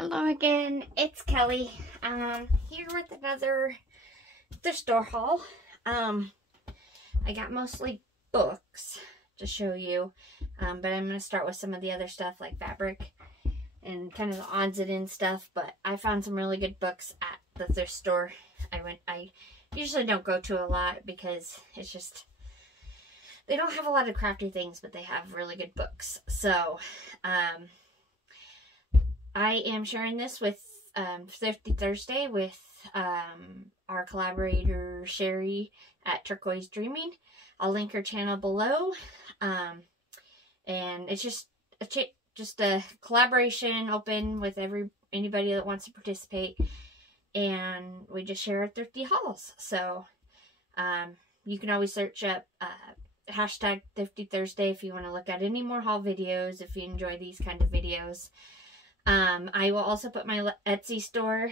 Hello again, it's Kelly. Here with another thrift store haul. I got mostly books to show you, but I'm going to start with some of the other stuff like fabric and kind of the odds and ends stuff. But I found some really good books at the thrift store. I usually don't go to a lot because it's just, they don't have a lot of crafty things, but they have really good books. So, I am sharing this with Thrifty Thursday with our collaborator Sheree at Turquoise Dreaming. I'll link her channel below, and it's just a collaboration open with anybody that wants to participate, and we just share our thrifty hauls. So you can always search up hashtag Thrifty Thursday if you want to look at any more haul videos, if you enjoy these kind of videos. I will also put my Etsy store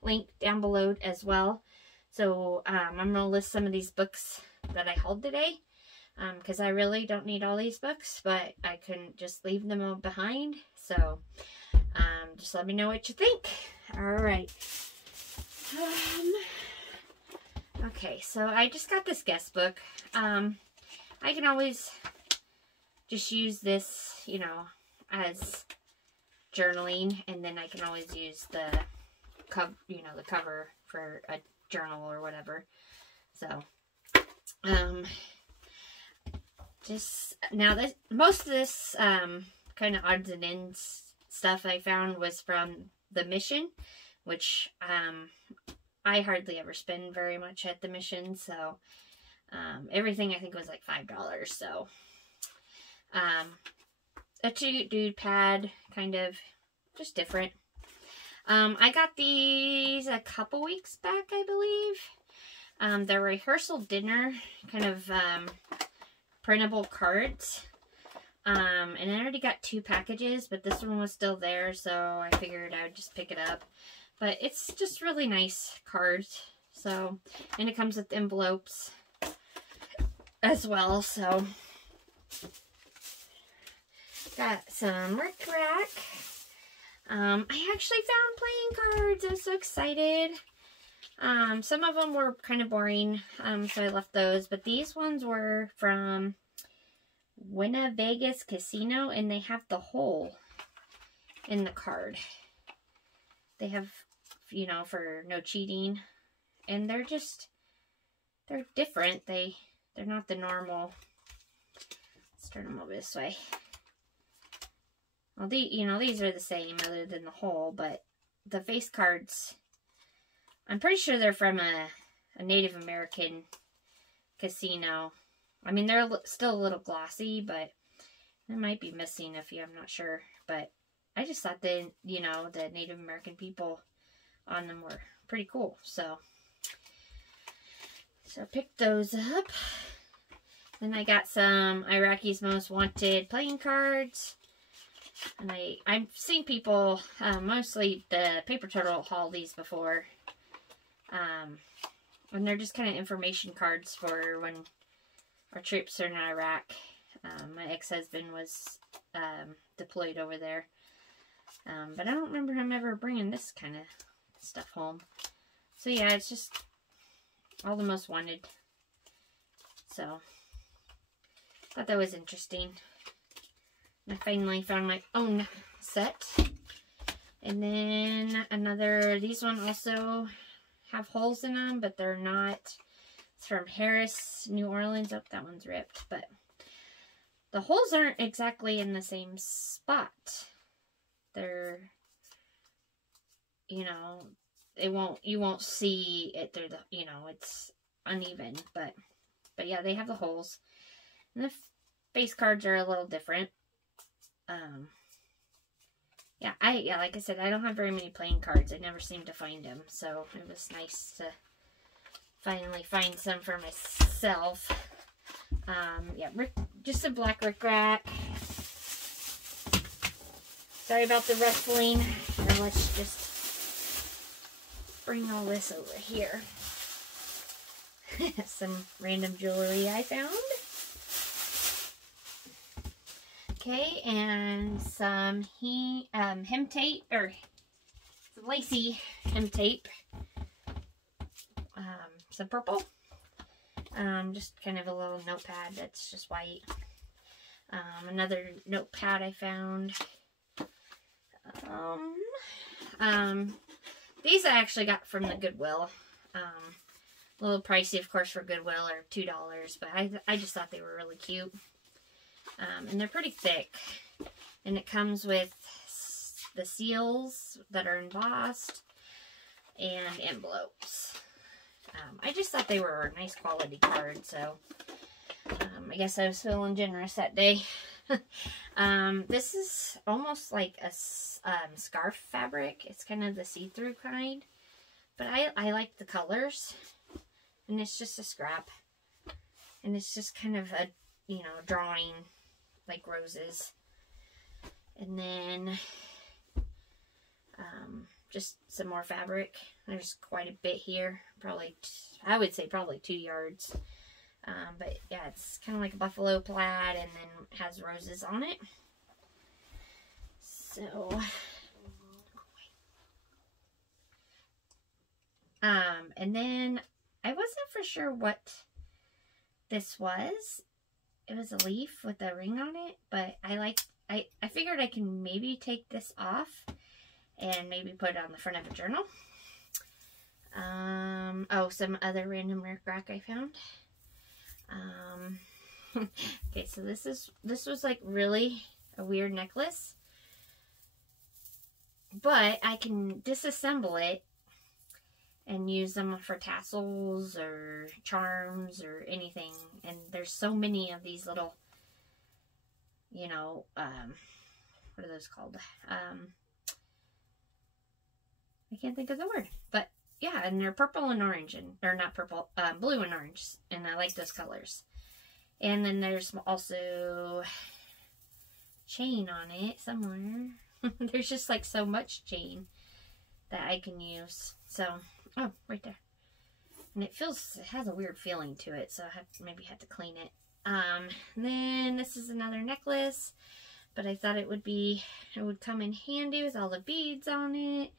link down below as well. So I'm going to list some of these books that I hauled today, because I really don't need all these books, but I couldn't just leave them all behind. So just let me know what you think. Alright. Okay, so I just got this guest book. I can always just use this, you know, as journaling, and then I can always use the cover for a journal or whatever. So just now, most of this kind of odds and ends stuff I found was from the Mission, which I hardly ever spend very much at the Mission. So everything I think was like $5. So a dude pad, kind of just different. I got these a couple weeks back, I believe. They're rehearsal dinner, kind of printable cards. And I already got 2 packages, but this one was still there, so I figured I would just pick it up. But it's just really nice cards. So, and it comes with envelopes as well, so got some rickrack. I actually found playing cards. I'm so excited. Some of them were kind of boring, so I left those. But these ones were from Vegas Casino, and they have the hole in the card. They have, you know, for no cheating. And they're different. They're not the normal. Let's turn them over this way. Well, these are the same other than the hole, but the face cards, I'm pretty sure they're from a Native American casino. I mean, they're still a little glossy, but they might be missing a few, I'm not sure. But I just thought the Native American people on them were pretty cool. So picked those up. Then I got some Iraqi's Most Wanted playing cards. And I've seen people, mostly the Paper Turtle, haul these before. And they're just kind of information cards for when our troops are in Iraq. My ex-husband was deployed over there. But I don't remember him ever bringing this kind of stuff home. So yeah, it's just all the most wanted. So, thought that was interesting. I finally found my own set. And then these one also have holes in them, but they're not. It's from Harris, New Orleans. Oh, that one's ripped. But the holes aren't exactly in the same spot. They're, you won't see it through the, it's uneven. But yeah, they have the holes. And the face cards are a little different. Yeah, like I said, I don't have very many playing cards. I never seem to find them, so it was nice to finally find some for myself. Yeah, just a black rickrack. Sorry about the rustling. Now let's just bring all this over here. Some random jewelry I found. Okay, and some hem tape, or some lacy hem tape, some purple, just kind of a little notepad that's just white. Another notepad I found. These I actually got from the Goodwill. A little pricey, of course, for Goodwill, or $2, but I just thought they were really cute. And they're pretty thick. And it comes with the seals that are embossed and envelopes. I just thought they were a nice quality card, so I guess I was feeling generous that day. This is almost like a scarf fabric. It's kind of the see-through kind, but I like the colors, and it's just a scrap, and it's just kind of a, you know, drawing like roses, and then just some more fabric. There's quite a bit here, probably I would say probably 2 yards. But yeah, it's kind of like a buffalo plaid, and then has roses on it. So, and then I wasn't for sure what this was. It was a leaf with a ring on it, but I figured I can maybe take this off and maybe put it on the front of a journal. Oh, some other random rickrack I found. Okay, so this was like really a weird necklace, but I can disassemble it and use them for tassels or charms or anything. And there's so many of these little, you know, what are those called? I can't think of the word, but yeah, and they're purple and orange, and they're not purple, blue and orange, and I like those colors. And then there's also chain on it somewhere. There's just like so much chain that I can use. So, oh, right there. And it has a weird feeling to it, so I maybe have to clean it. Then this is another necklace, but I thought it would come in handy with all the beads on it.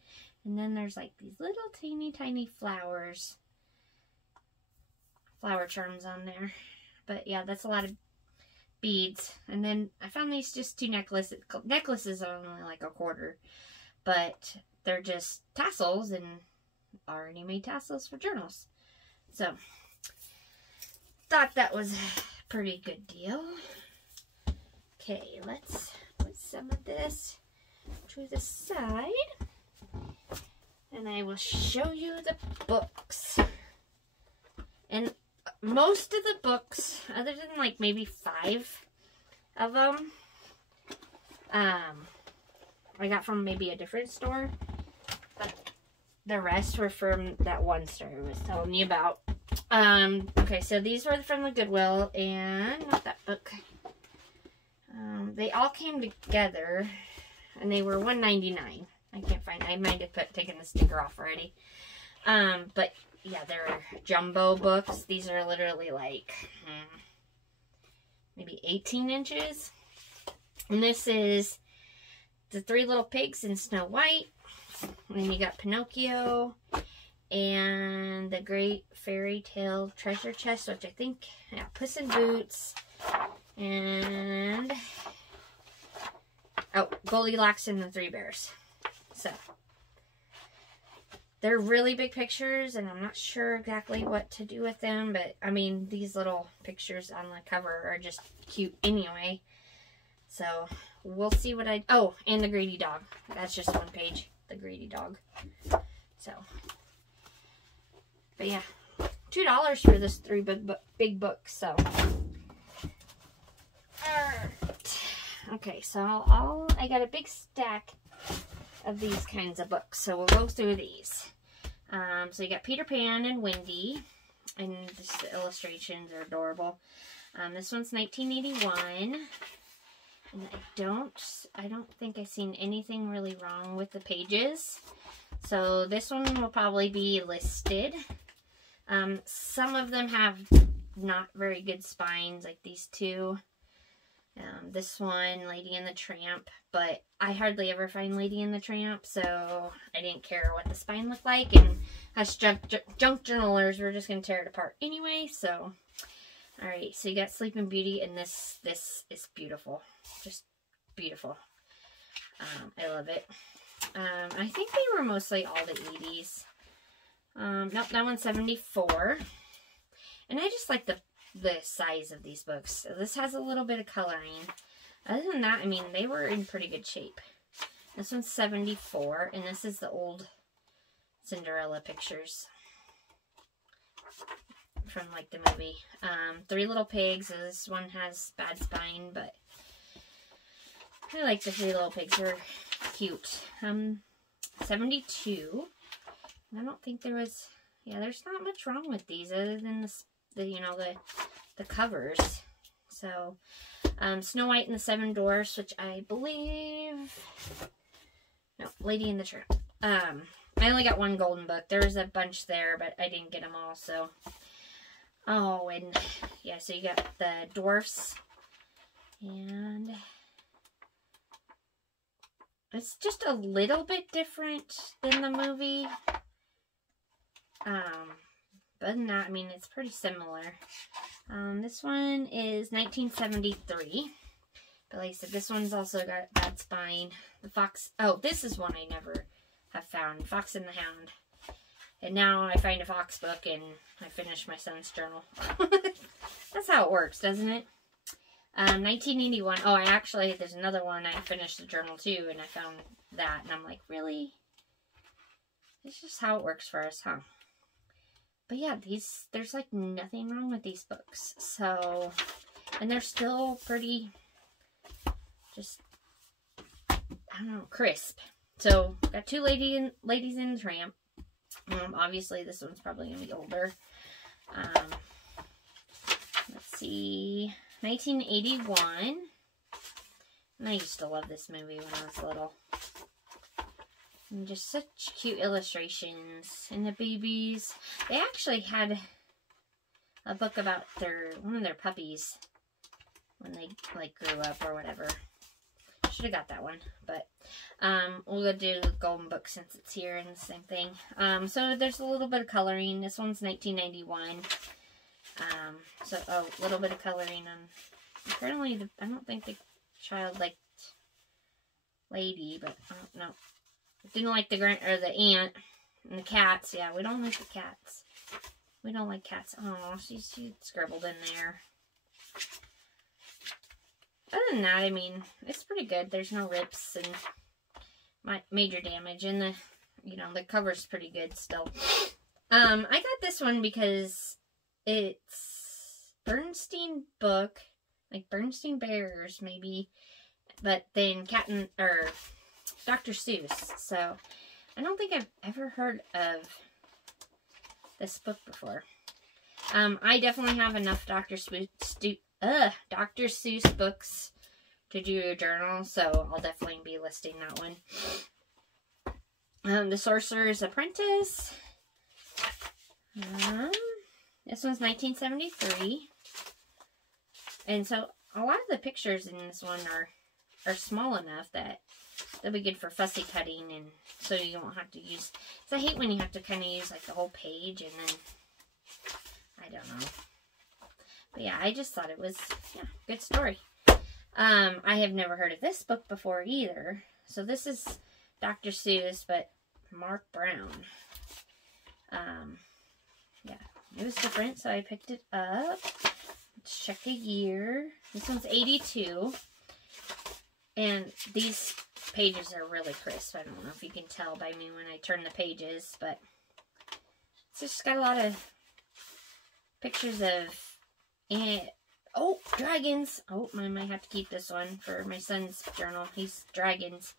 And then there's like these little tiny flower charms on there. But yeah, that's a lot of beads. And then I found these just two necklaces. Necklaces are only like $1/4, but they're just tassels, and already made tassels for journals. So thought that was a pretty good deal. Okay, let's put some of this to the side. And I will show you the books. And most of the books, other than like maybe 5 of them, I got from maybe a different store. But the rest were from that one store I was telling you about. Okay, so these were from the Goodwill, and not that book. They all came together, and they were $1.99. I can't find it. I might have taken the sticker off already. But yeah, they're jumbo books. These are literally like maybe 18 inches. And this is the 3 Little Pigs in Snow White. And then you got Pinocchio and the Great Fairy Tale Treasure Chest, which I think, yeah, Puss in Boots, and oh, Goldilocks and the 3 Bears. So, they're really big pictures, and I'm not sure exactly what to do with them, but, I mean, these little pictures on the cover are just cute anyway. So, we'll see what oh, and the Greedy Dog. That's just 1 page, the Greedy Dog. So, but yeah, $2 for this 3 big books, so. Alright. Okay, so I got a big stack of these kinds of books, so we'll go through these. So you got Peter Pan and Wendy, and just the illustrations are adorable. This one's 1981, and I don't think I've seen anything really wrong with the pages. So this one will probably be listed. Some of them have not very good spines, like these two. This one, Lady and the Tramp, but I hardly ever find Lady and the Tramp, so I didn't care what the spine looked like, and us junk journalers were just going to tear it apart anyway, so. Alright, so you got Sleeping Beauty, and this is beautiful. Just beautiful. I love it. I think they were mostly all the 80s. Nope, that one's 74. And I just like the size of these books. So this has a little bit of coloring. Other than that, I mean, they were in pretty good shape. This one's 74, and this is the old Cinderella pictures from, like, the movie. Three Little Pigs. This one has bad spine, but I like the Three Little Pigs. They're cute. 72. I don't think there was... Yeah, there's not much wrong with these other than the covers. So, Snow White and the Seven Dwarfs, which I believe... No, Lady and the Tramp. I only got one golden book. There was a bunch there, but I didn't get them all, so... Oh, and yeah, so you got the dwarfs, and it's just a little bit different than the movie. But other than that, I mean, it's pretty similar. This one is 1973. But like I said, this one's also got bad spine. The Fox, oh, this is one I never have found. Fox and the Hound. And now I find a Fox book and I finish my son's journal. That's how it works, doesn't it? 1981. Oh, there's another one. I finished the journal too, and I found that. And I'm like, really? It's just how it works for us, huh? But yeah, there's like nothing wrong with these books. So, and they're still pretty, just, I don't know, crisp. So, got two Ladies in the Tramp. Obviously, this one's probably going to be older. Let's see. 1981. And I used to love this movie when I was little. And just such cute illustrations. And the babies. They actually had a book about one of their puppies. When they, like, grew up or whatever. Should have got that one, but we'll go do the golden book since it's here and the same thing. So there's a little bit of coloring. This one's 1991. So a little bit of coloring on. Apparently, I don't think the child liked Lady, but I don't know. Didn't like the aunt and the cats. Yeah, we don't like the cats. We don't like cats. Oh, she scribbled in there. Other than that, I mean, it's pretty good. There's no rips and major damage. And the cover's pretty good still. I got this one because it's Bernstein book. Like Bernstein Bears, maybe. But then Dr. Seuss. So, I don't think I've ever heard of this book before. I definitely have enough Dr. Seuss books to do a journal, so I'll definitely be listing that one. The Sorcerer's Apprentice. This one's 1973. And so a lot of the pictures in this one are small enough that they'll be good for fussy cutting, and so you won't have to use... So I hate when you have to kind of use like the whole page, and then I don't know. But yeah, I just thought it was, good story. I have never heard of this book before either. So this is Dr. Seuss, but Mark Brown. Yeah, it was different, so I picked it up. Let's check the year. This one's 82. And these pages are really crisp. I don't know if you can tell by me when I turn the pages, but it's just got a lot of pictures of... oh, dragons. Oh, I might have to keep this one for my son's journal. He's dragons.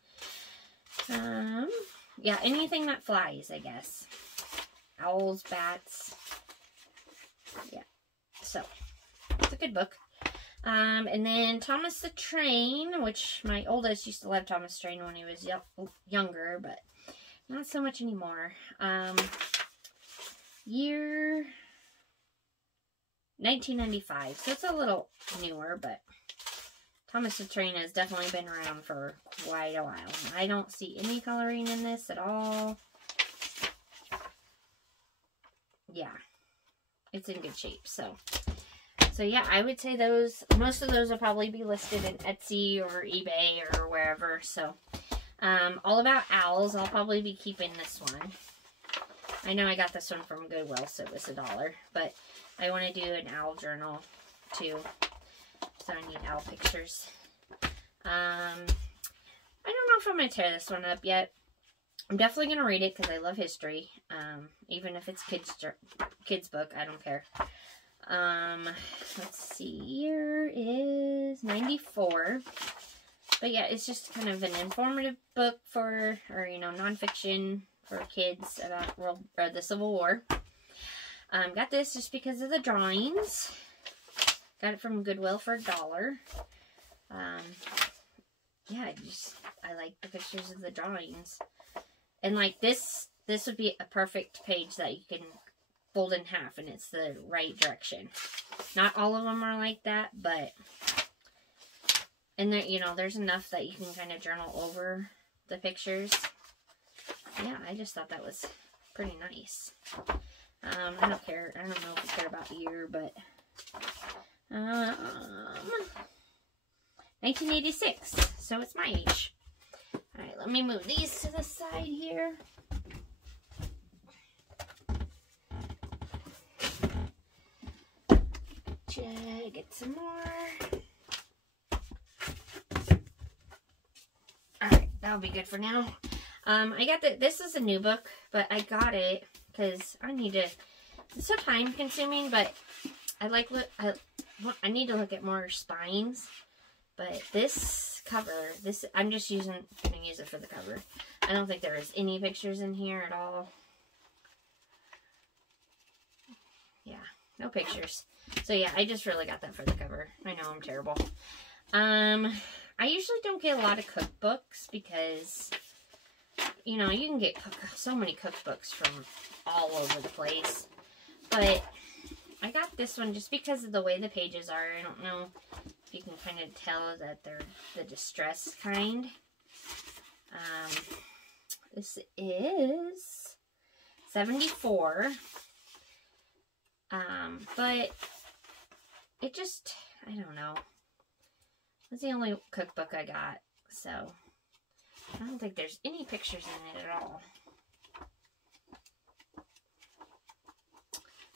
Yeah, anything that flies, I guess. Owls, bats. Yeah. So, it's a good book. And then Thomas the Train, which my oldest used to love Thomas the Train when he was younger, but not so much anymore. Year 1995, so it's a little newer, but Thomas the Train has definitely been around for quite a while. I don't see any coloring in this at all. Yeah, it's in good shape. So yeah, I would say most of those will probably be listed in Etsy or eBay or wherever. So, All About Owls, I'll probably be keeping this one. I know I got this one from Goodwill, so it was $1, but I want to do an owl journal too. So I need owl pictures. I don't know if I'm going to tear this one up yet. I'm definitely going to read it because I love history. Even if it's kids book, I don't care. Let's see, year is 94. But yeah, it's just kind of an informative book for, or you know, nonfiction for kids about the Civil War. Got this just because of the drawings. Got it from Goodwill for $1. Yeah, I like the pictures of the drawings. And like this would be a perfect page that you can fold in half and it's the right direction. Not all of them are like that, but, and there, you know, there's enough that you can kind of journal over the pictures. Yeah, I just thought that was pretty nice. I don't care. I don't know if I care about year, but 1986. So it's my age. All right, let me move these to the side here. Get some more. All right, that'll be good for now. I got this is a new book, but I got it because I need to. It's so time consuming, but I I need to look at more spines. But this cover, I'm just gonna use it for the cover. I don't think there is any pictures in here at all. Yeah, no pictures. So yeah, I just really got that for the cover. I know I'm terrible. I usually don't get a lot of cookbooks because, you know, you can get so many cookbooks from all over the place. But I got this one just because of the way the pages are. I don't know if you can kind of tell that they're the distress kind. This is 74. But it just, I don't know. That's the only cookbook I got, so I don't think there's any pictures in it at all.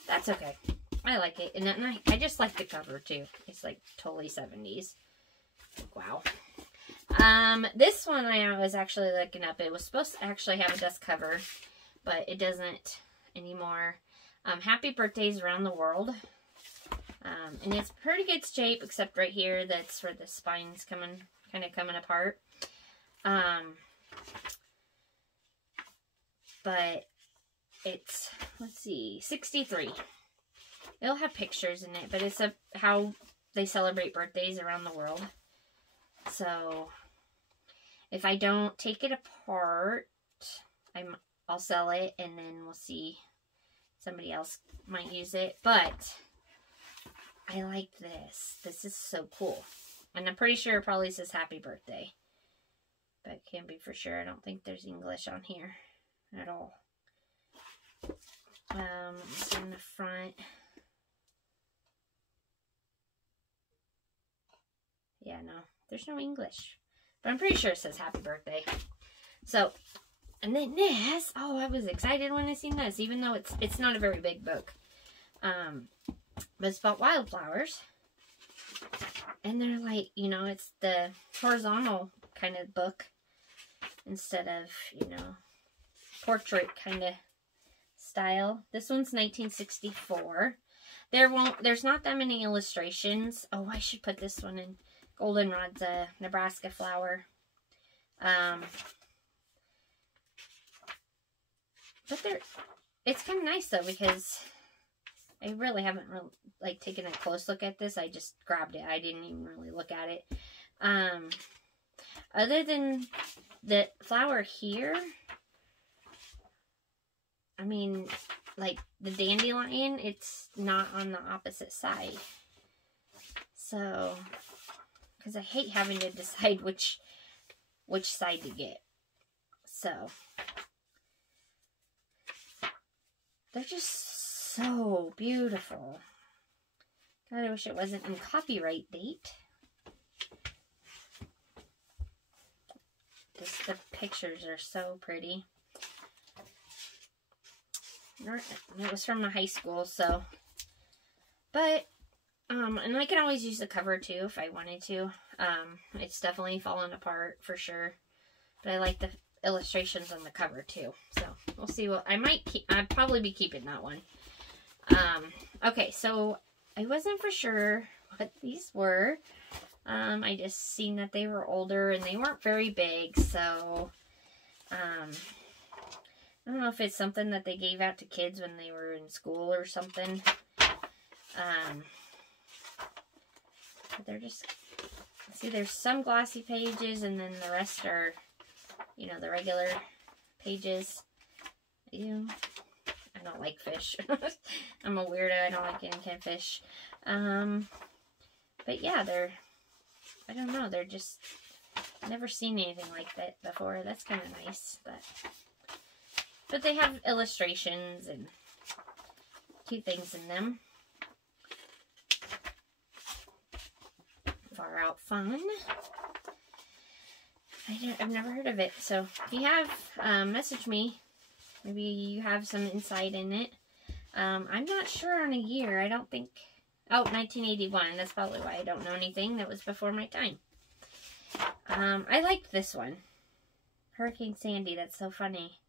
That's okay. I like it, and I just like the cover too. It's like totally 70s. Wow. This one I was actually looking up. It was supposed to actually have a dust cover, but it doesn't anymore. Happy Birthdays Around the World. And it's pretty good shape, except right here, that's where the spine's kind of coming apart. But it's, let's see, 63. It'll have pictures in it, but it's how they celebrate birthdays around the world. So, if I don't take it apart, I'll sell it, and then we'll see. Somebody else might use it, but I like this. This is so cool. And I'm pretty sure it probably says happy birthday. But it can't be for sure. I don't think there's English on here at all. It's in the front. Yeah, no. There's no English. But I'm pretty sure it says happy birthday. So, and then this, oh, I was excited when I seen this, even though it's not a very big book. But it's about wildflowers. And they're like, you know, it's the horizontal kind of book instead of, you know, portrait kind of style. This one's 1964. There's not that many illustrations. Oh, I should put this one in. Goldenrod's a Nebraska flower. But it's kind of nice though, because I really haven't taken a close look at this. I just grabbed it. I didn't even really look at it. Other than the flower here, I mean, like the dandelion, it's not on the opposite side. So, because I hate having to decide which side to get. So, they're just so beautiful. God, I wish it wasn't in copyright date. Just the pictures are so pretty. It was from the high school, so. But, and I can always use the cover too if I wanted to. It's definitely fallen apart for sure. But I like the illustrations on the cover too. So, we'll see what, I'd probably be keeping that one. Okay, so I wasn't for sure what these were. I just seen that they were older and they weren't very big, so, I don't know if it's something that they gave out to kids when they were in school or something. But they're just, see, there's some glossy pages and then the rest are, you know, the regular pages. Ew. I don't like fish. I'm a weirdo. I don't like any kind of fish. But yeah, they're, I don't know, they're just, never seen anything like that before. That's kind of nice, but they have illustrations and cute things in them. Far Out Fun. I've never heard of it, so if you have, message me. Maybe you have some insight in it. I'm not sure on a year. I don't think... Oh, 1981. That's probably why I don't know anything. That was before my time. I liked this one. Hurricane Sandy. That's so funny.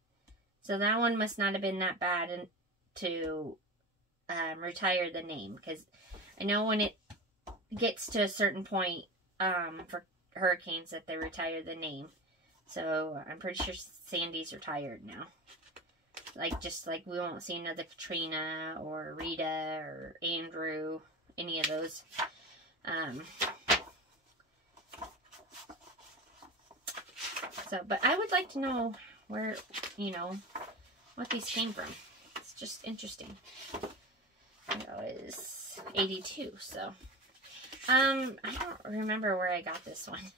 So that one must not have been that bad to retire the name. Because I know when it gets to a certain point for hurricanes that they retire the name. So I'm pretty sure Sandy's retired now. Like, just like we won't see another Katrina or Rita or Andrew, any of those. So, but I would like to know where, you know, what these came from. It's just interesting. It was 82, so. I don't remember where I got this one.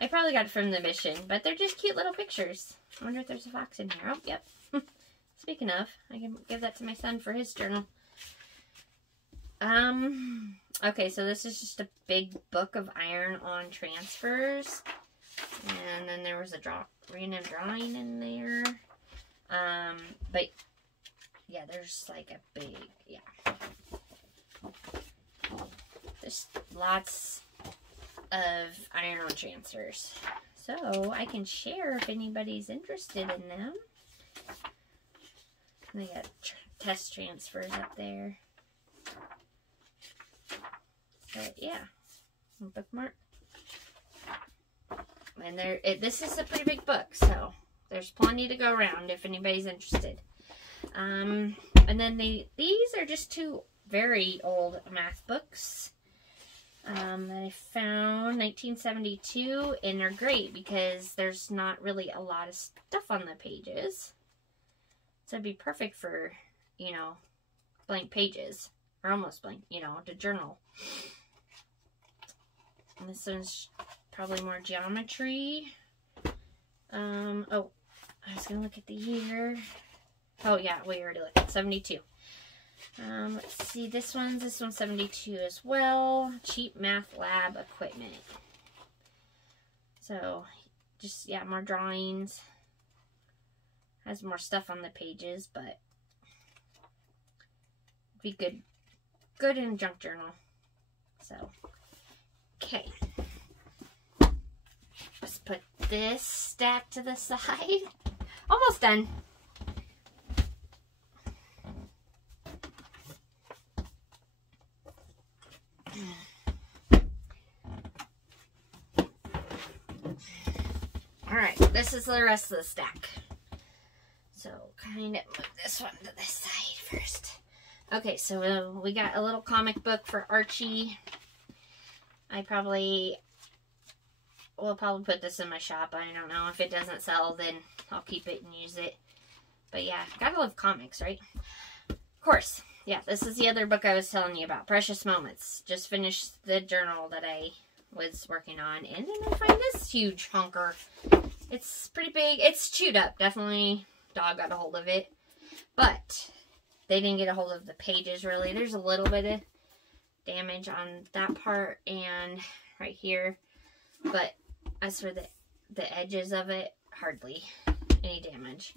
I probably got it from the Mission, but they're just cute little pictures. I wonder if there's a fox in here. Oh, yep. Speaking of, I can give that to my son for his journal. Okay, so this is just a big book of iron-on transfers. And then there was a random drawing in there. But, yeah, there's like a big, yeah. There's lots of iron-on transfers. So, I can share if anybody's interested in them. They got test transfers up there. But, yeah. Bookmark. And this is a pretty big book, so there's plenty to go around if anybody's interested. And then these are just two very old math books. That I found 1972, and they're great because there's not really a lot of stuff on the pages. So it'd be perfect for, you know, blank pages, or almost blank, you know, to journal. And this one's probably more geometry. Oh, I was gonna look at the year. Oh yeah, we already looked at 72. Let's see, this one's 72 as well. Cheap math lab equipment. So, just, yeah, more drawings. Has more stuff on the pages, but be good in junk journal. So, okay. Let's put this stack to the side. Almost done. Alright, this is the rest of the stack. So, kind of move this one to this side first. Okay, so we got a little comic book for Archie. We'll probably put this in my shop. I don't know. If it doesn't sell, then I'll keep it and use it. But yeah, gotta love comics, right? Of course. Yeah, this is the other book I was telling you about. Precious Moments. Just finished the journal that I was working on. And then I find this huge honker. It's pretty big. It's chewed up. Definitely dog got a hold of it. But they didn't get a hold of the pages really. There's a little bit of damage on that part and right here. But as for the edges of it, hardly any damage.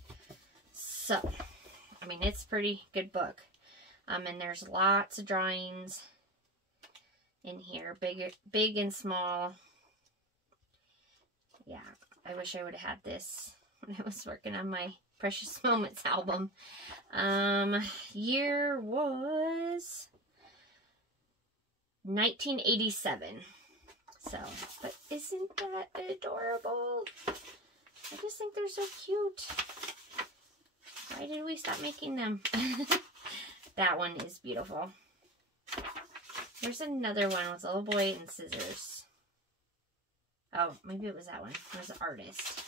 So, I mean, it's a pretty good book. And there's lots of drawings in here, big and small. Yeah, I wish I would have had this when I was working on my Precious Moments album. Year was 1987. So, but isn't that adorable? I just think they're so cute. Why did we stop making them? That one is beautiful. There's another one with a little boy and scissors. Oh, maybe it was that one. It was an artist.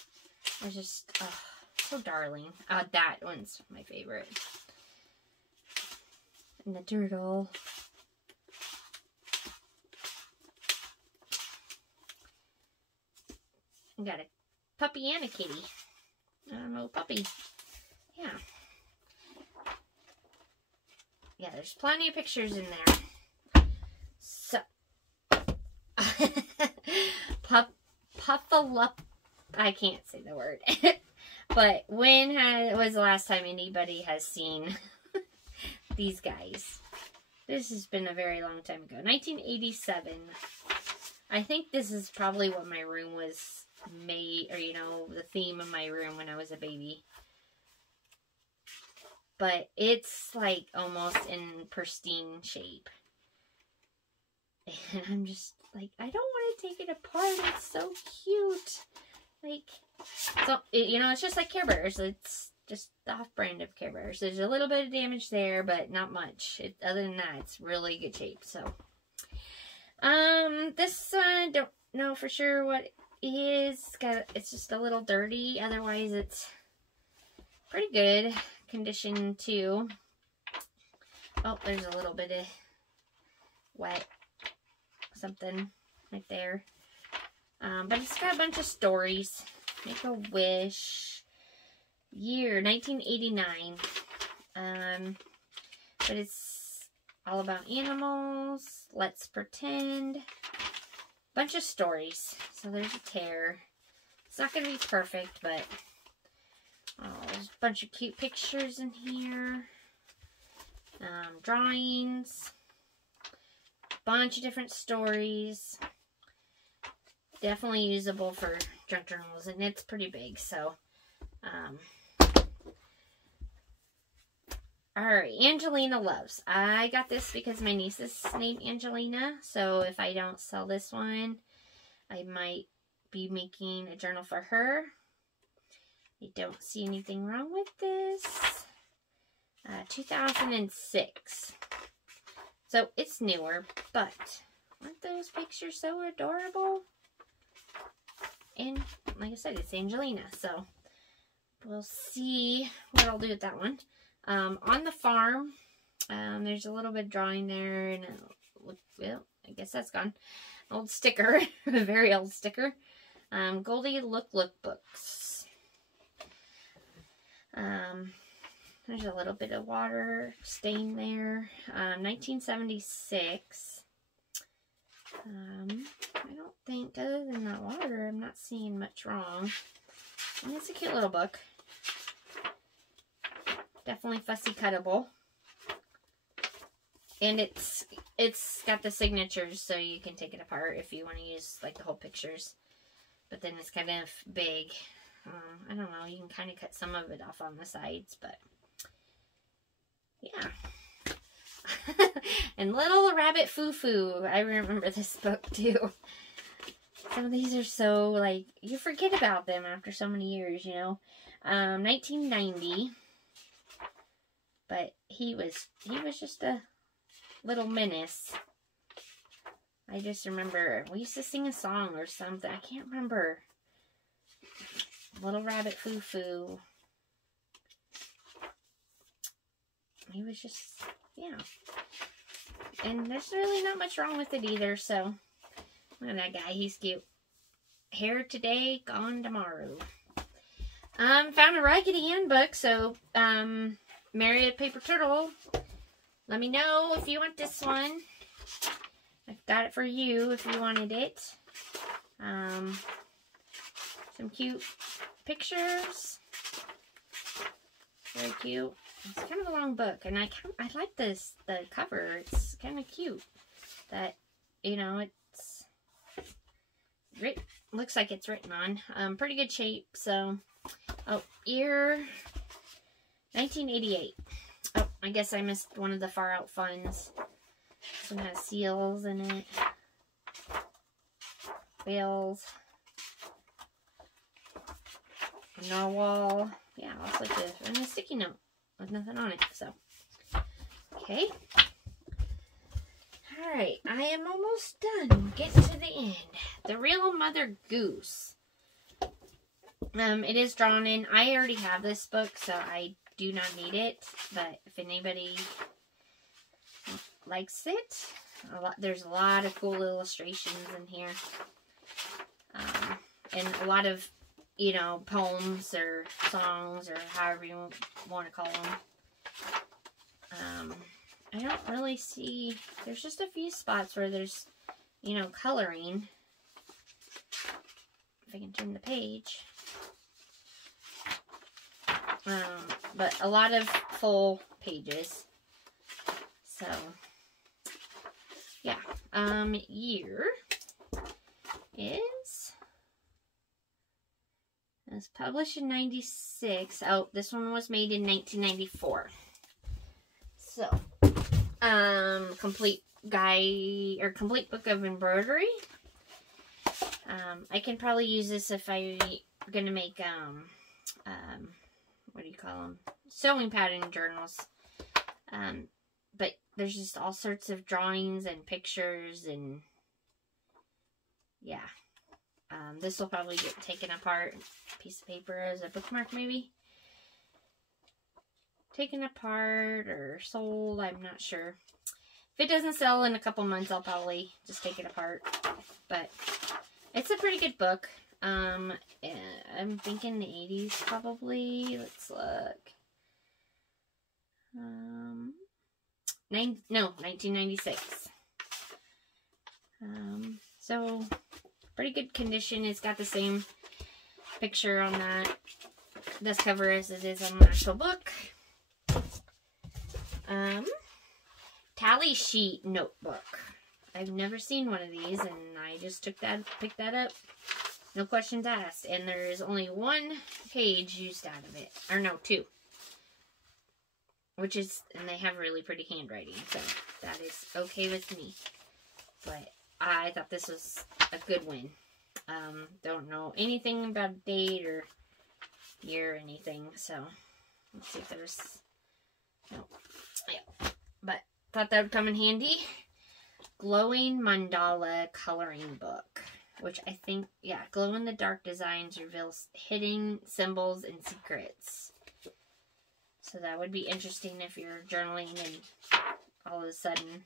It was just, oh, so darling. That one's my favorite. And the turtle. We got a puppy and a kitty. I don't know, puppy. Yeah. Yeah, there's plenty of pictures in there. So. Puffaloop. I can't say the word. But when was the last time anybody has seen these guys? This has been a very long time ago. 1987. I think this is probably what my room was made, or, you know, the theme of my room when I was a baby. But it's like almost in pristine shape. And I'm just like, I don't want to take it apart. It's so cute. Like, so, you know, it's just like Care Bears. It's just the off-brand of Care Bears. There's a little bit of damage there, but not much. Other than that, it's really good shape. So, this one, don't know for sure what it is. It's just a little dirty. Otherwise, it's pretty good condition too. Oh, there's a little bit of wet something right there. But it's got a bunch of stories. Make a Wish. Year 1989. But it's all about animals. Let's Pretend. Bunch of stories. So there's a tear. It's not going to be perfect, but there's a bunch of cute pictures in here. Drawings. Bunch of different stories. Definitely usable for junk journals, and it's pretty big, so. Alright, Angelina Loves. I got this because my niece is named Angelina, so if I don't sell this one, I might be making a journal for her. I don't see anything wrong with this. 2006. So, it's newer, but aren't those pictures so adorable? And, like I said, it's Angelina, so we'll see what I'll do with that one. On the farm, there's a little bit of drawing there, and, well, I guess that's gone. Old sticker, a very old sticker. Goldie Look books. There's a little bit of water stain there. 1976. I don't think, other than that water, I'm not seeing much wrong. And it's a cute little book. Definitely fussy cuttable. And it's got the signatures, so you can take it apart if you want to use, like, the whole pictures. But then it's kind of big. I don't know, you can kind of cut some of it off on the sides, but yeah. And Little Rabbit Foo-Foo. I remember this book too. Some of these are so, like, you forget about them after so many years, you know. 1990. But he was just a little menace. I just remember, we used to sing a song or something. I can't remember. Little Rabbit Foo-Foo. He was just, yeah. And there's really not much wrong with it either, so Look at that guy. He's cute. Hair today, gone tomorrow. Found a Raggedy Ann book, so, Mary a Paper Turtle. Let me know if you want this one. I've got it for you if you wanted it. Some cute pictures. Very cute. It's kind of a long book, and I like the cover. It's kind of cute. That, you know, it's looks like it's written on. Pretty good shape. So, oh, year 1988. Oh, I guess I missed one of the Far Out funds. This one has seals in it. Whales. A narwhal. Yeah, looks like and a sticky note with nothing on it. So, okay. Alright, I am almost done. Getting to the end. The Real Mother Goose. It is drawn in. I already have this book, so I do not need it. But if anybody likes it, there's a lot of cool illustrations in here. And a lot of, you know, poems or songs or however you want to call them. I don't really see, there's just a few spots where there's, you know, coloring. If I can turn the page. But a lot of full pages. So, yeah. Year is, it was published in 96. Oh, this one was made in 1994. So, complete complete book of embroidery. I can probably use this if I'm gonna make, what do you call them? Sewing pattern journals. But there's just all sorts of drawings and pictures and, yeah. This will probably get taken apart. Piece of paper as a bookmark, maybe. Taken apart or sold, I'm not sure. If it doesn't sell in a couple months, I'll probably just take it apart. But it's a pretty good book. I'm thinking the 80s probably. Let's look. 1996. So pretty good condition. It's got the same picture on this cover as it is on the actual book. Tally sheet notebook. I've never seen one of these, and I just picked that up. No questions asked. And there is only one page used out of it. Or no, two. And they have really pretty handwriting, so that is okay with me. But I thought this was a good win. Don't know anything about date or year or anything, so let's see if there's, no, yeah, but thought that would come in handy. Glowing Mandala Coloring Book, which I think, yeah, glow-in-the-dark designs reveals hidden symbols and secrets. So that would be interesting if you're journaling and all of a sudden,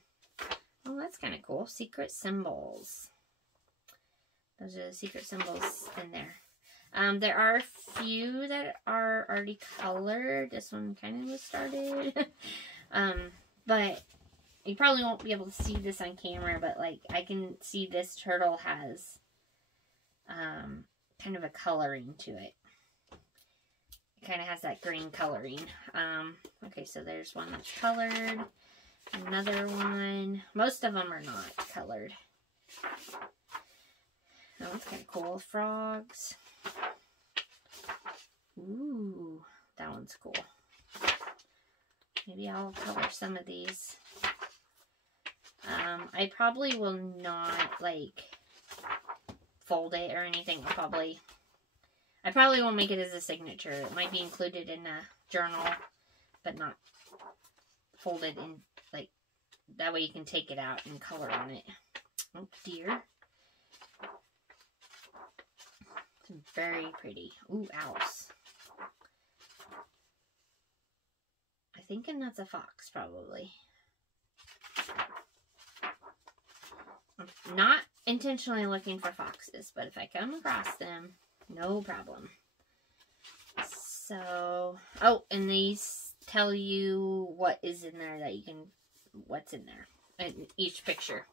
oh, that's kind of cool. Secret symbols. Those are the secret symbols in there. There are a few that are already colored. This one kind of was started. But you probably won't be able to see this on camera, but like I can see this turtle has kind of a coloring to it. It kind of has that green coloring. Okay, so there's one that's colored. Another one. Most of them are not colored. That one's kind of cool. Frogs. Ooh, that one's cool. Maybe I'll color some of these. I probably will not, like, fold it or anything. I probably won't make it as a signature. It might be included in a journal, but not folded in, like, that way you can take it out and color on it. Oh, dear. It's very pretty. Ooh, owls. I'm thinking that's a fox, probably. I'm not intentionally looking for foxes, but if I come across them, no problem. So, oh, and these tell you what is in there that you can, what's in there in each picture.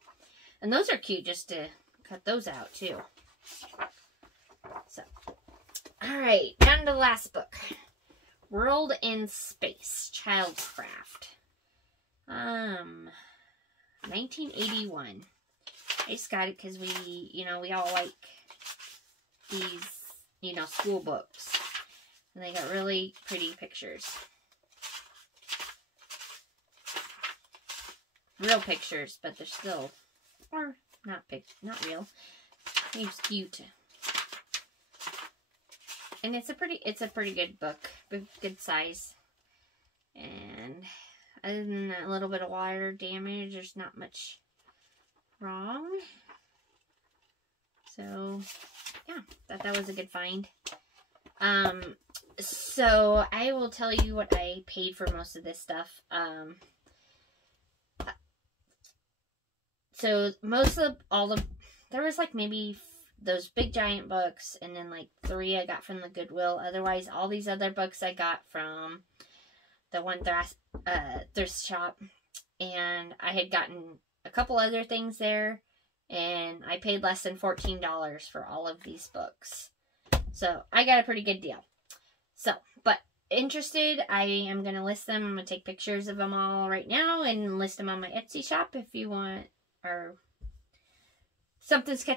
And those are cute just to cut those out too. So, alright, down to the last book. World in Space, Childcraft. 1981. I just got it because we, you know, we all like these, you know, school books. And they got really pretty pictures. Real pictures, but they're still, or not real. It's cute. And it's a pretty good book. Good size. And other than that little bit of water damage, there's not much wrong. So, yeah, thought that was a good find. So I will tell you what I paid for most of this stuff. So most of there was like maybe those big giant books, and then like 3 I got from the Goodwill. Otherwise, all these other books I got from the one thrift shop, and I had gotten a couple other things there, and I paid less than $14 for all of these books. So I got a pretty good deal. So, but interested, I am going to list them. I'm going to take pictures of them all right now and list them on my Etsy shop if you want, or something sketchy.